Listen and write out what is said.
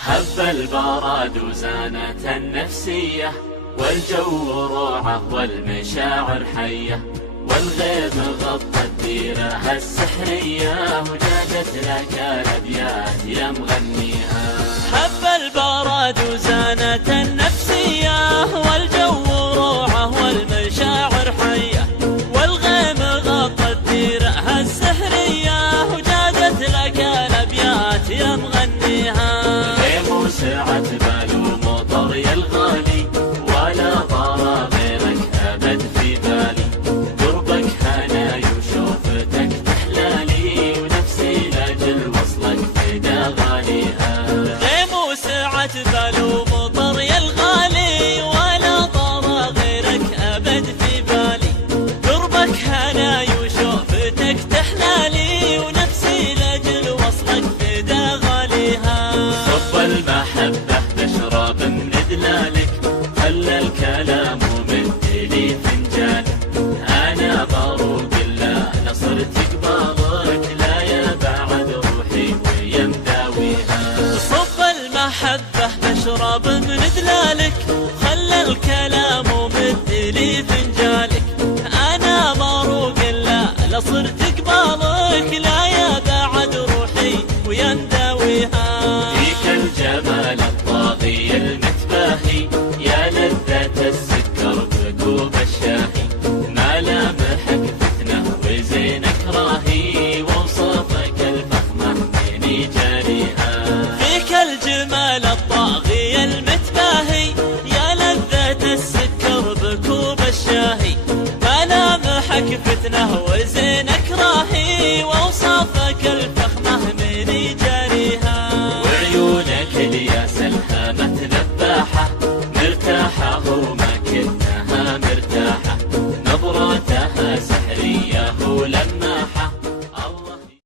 هب البراد وزانت النفسية، والجو روعة والمشاعر حية، والغيم غطت ديرها السحرية، وجادت لك الأبيات يا مغنيها. هب البراد وزانت النفسية، والجو روعة والمشاعر حية، والغيم غطت ديرها السحرية، وجادت لك الأبيات يا مغنيها. سعت بال ومطر يا الغالي، ولا طار غيرك أبد في بالي، قربك هناي وشوفتك تحلالي، ونفسي لأجل وصلك فدا غاليها. غيم وسعت بال ومطر يا الغالي، ولا طار غيرك أبد في بالي، قربك هناي وشوفتك تحلالي، ونفسي لأجل وصلك فدا غاليها. صب المحبة بشرب من دلالك، خلى الكلام ومدلي فنجان، أنا بروق الله نصرت قبالك، لا يا بعد روحي ويا مداويها. صب المحبة بشرب